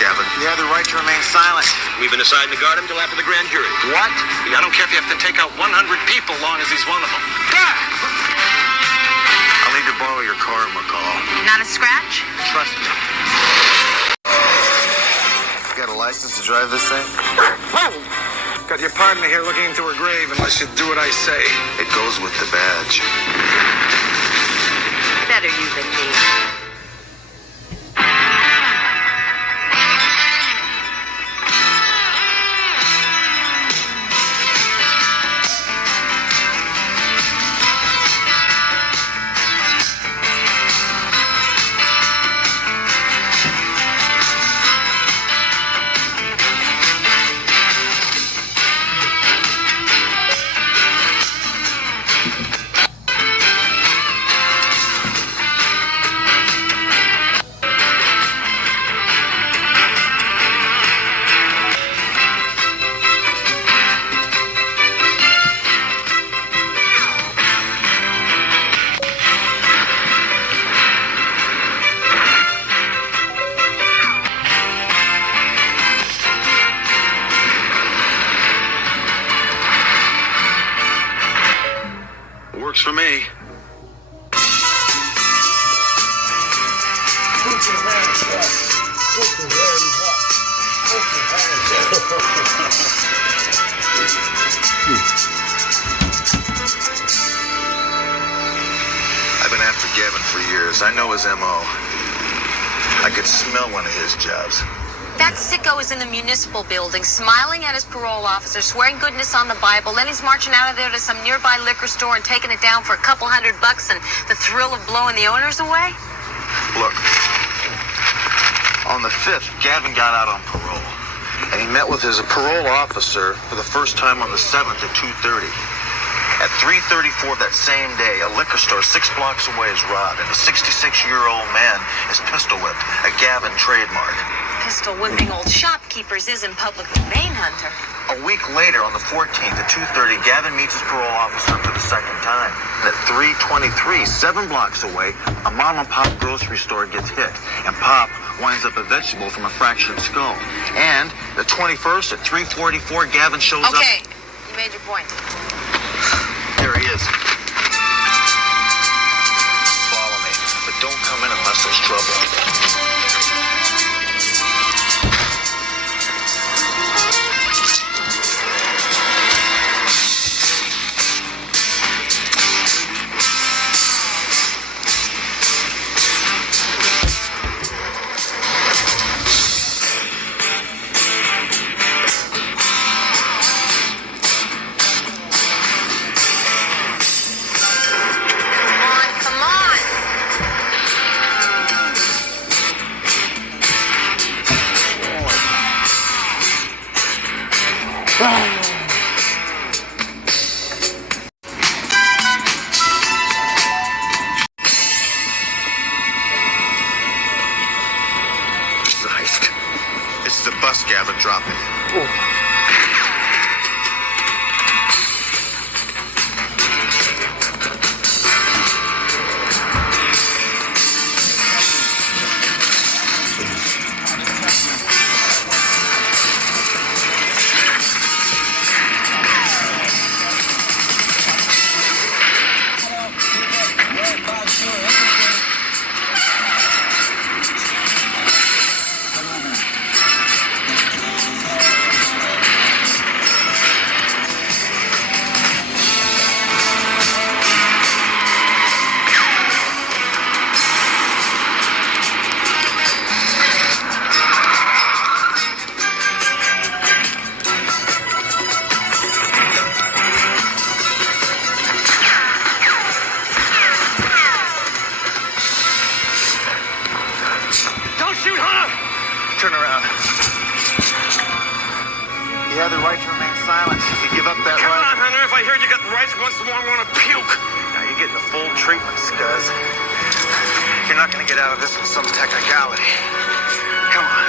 Gavin. You have the right to remain silent. We've been assigned to guard him till after the grand jury. What? I don't care if you have to take out 100 people, long as he's one of them. I'll need to borrow your car, McCall. Not a scratch? Trust me. You got a license to drive this thing? Got your partner here looking into her grave unless you do what I say. It goes with the badge. Better you than me. Works for me. Put your hands up. Put your hands up. Put your hands up. I've been after Gavin for years. I know his M.O. I could smell one of his jobs. That sicko is in the municipal building, smiling at his parole officer, swearing goodness on the Bible. Then he's marching out of there to some nearby liquor store and taking it down for a couple $100 and the thrill of blowing the owners away. Look, on the 5th, Gavin got out on parole, and he met with his parole officer for the first time on the 7th at 2:30. At 3:34 that same day, a liquor store 6 blocks away is robbed, and a 66-year-old man is pistol whipped, a Gavin trademark. Pistol whipping old shopkeepers isn't public domain, Hunter. A week later, on the 14th at 2:30, Gavin meets his parole officer for the second time. And at 3:23, 7 blocks away, a mom-and-pop grocery store gets hit, and Pop winds up a vegetable from a fractured skull. And the 21st at 3:44, Gavin shows up. Okay, you made your point. There he is. Follow me, but don't come in unless there's trouble. This is a bus Gavin dropping. Turn around. You have the right to remain silent. You give up that Come right. on, Hunter. If I heard you got rights once more, I'm going to puke. Now you're getting the full treatment, Scuzz. You're not going to get out of this with some technicality. Come on.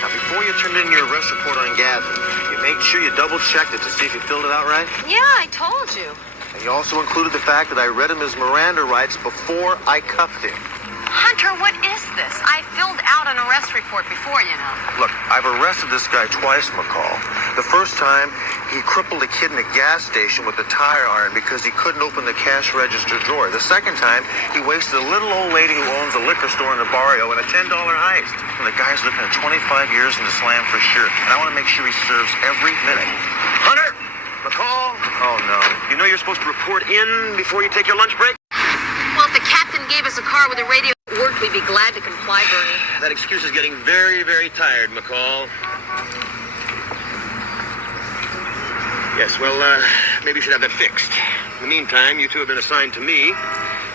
Now, before you turned in your arrest report on Gavin, you made sure you double-checked it to see if you filled it out right? Yeah, I told you. And you also included the fact that I read him his Miranda rights before I cuffed him. Hunter, what is this? I filled out an arrest report before, you know. Look, I've arrested this guy twice, McCall. The first time, he crippled a kid in a gas station with a tire iron because he couldn't open the cash register drawer. The second time, he wasted a little old lady who owns a liquor store in the barrio in a $10 heist. And the guy's looking at 25 years in the slam for sure. And I want to make sure he serves every minute. Hunter! McCall! Oh, no. You know you're supposed to report in before you take your lunch break? Well, if the captain gave us a car with a radio that worked, we'd be glad to comply, Bernie. That excuse is getting very, very tired, McCall. Yes, well, maybe you should have that fixed. In the meantime, you two have been assigned to me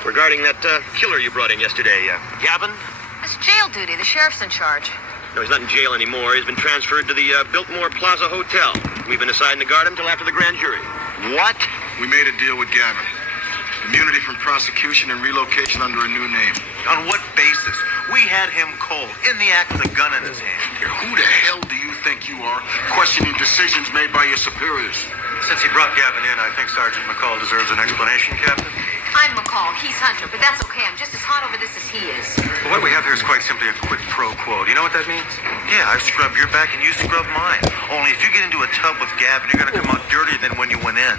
regarding that killer you brought in yesterday, Gavin. It's jail duty. The sheriff's in charge. No, he's not in jail anymore. He's been transferred to the Biltmore Plaza Hotel. We've been assigned to guard him till after the grand jury. What? We made a deal with Gavin. Immunity from prosecution and relocation under a new name. On what basis? We had him cold, in the act with a gun in his hand. Who the hell do you think you are, questioning decisions made by your superiors? Since he brought Gavin in, I think Sergeant McCall deserves an explanation, Captain. I'm McCall. He's Hunter, but that's okay. I'm just as hot over this as he is. What we have here is quite simply a quid pro quo. Do you know what that means? Yeah, I scrubbed your back and you scrubbed mine. Only if you get into a tub with Gavin, you're going to come out dirtier than when you went in.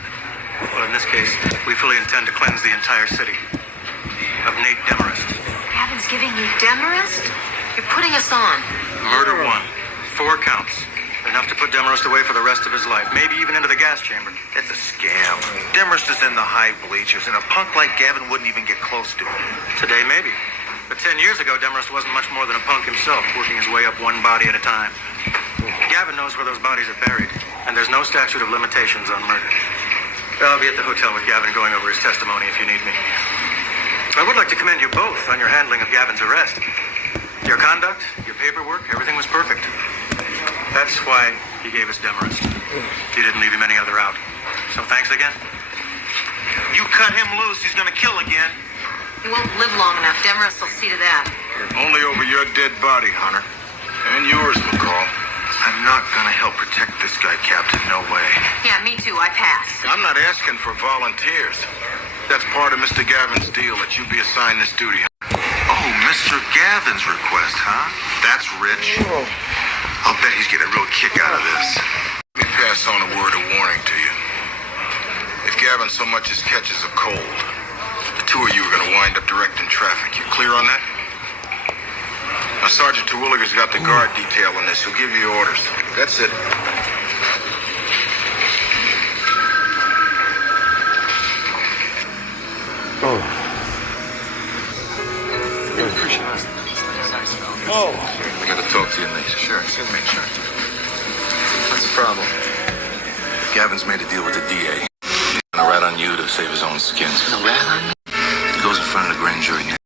Well, in this case, we fully intend to cleanse the entire city of Nate Demarest. Gavin's giving you Demarest? You're putting us on. Murder 1. 4 counts. Enough to put Demarest away for the rest of his life. Maybe even into the gas chamber. It's a scam. Demarest is in the high bleachers, and a punk like Gavin wouldn't even get close to him. Today, maybe. But 10 years ago, Demarest wasn't much more than a punk himself, working his way up one body at a time. Gavin knows where those bodies are buried, and there's no statute of limitations on murder. I'll be at the hotel with Gavin going over his testimony if you need me. I would like to commend you both on your handling of Gavin's arrest. Your conduct, your paperwork, everything was perfect. That's why he gave us Demarest. He didn't leave him any other out. So thanks again. You cut him loose, he's gonna kill again. He won't live long enough. Demarest will see to that. Only over your dead body, Hunter. And yours, McCall. I'm not gonna help protect this guy, Captain. No way. Yeah, me too. I pass. I'm not asking for volunteers. That's part of Mr. Gavin's deal, that you be assigned this duty. Oh, Mr. Gavin's request, huh? That's rich. I'll bet he's getting a real kick out of this. Let me pass on a word of warning to you. If Gavin so much as catches a cold, the two of you are going to wind up directing traffic. You clear on that? Now, Sergeant Terwilliger's got the guard detail on this. He'll give you orders. That's it. I gotta talk to you, Nate. Sure, excuse me. Sure. What's the problem? Gavin's made a deal with the DA. He's gonna rat on you to save his own skin. Gonna rat on me? He goes in front of the grand jury now.